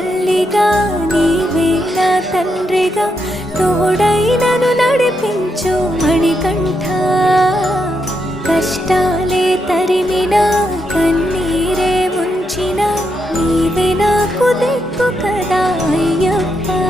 తల్లిగా నీవే నా తండ్రిగా తోడై నన్ను నడిపించు మణికంఠ. కష్టాలే తరిమినా కన్నీరే ముంచిన నీవే నాకు దిక్కు కదా అయ్యప్ప.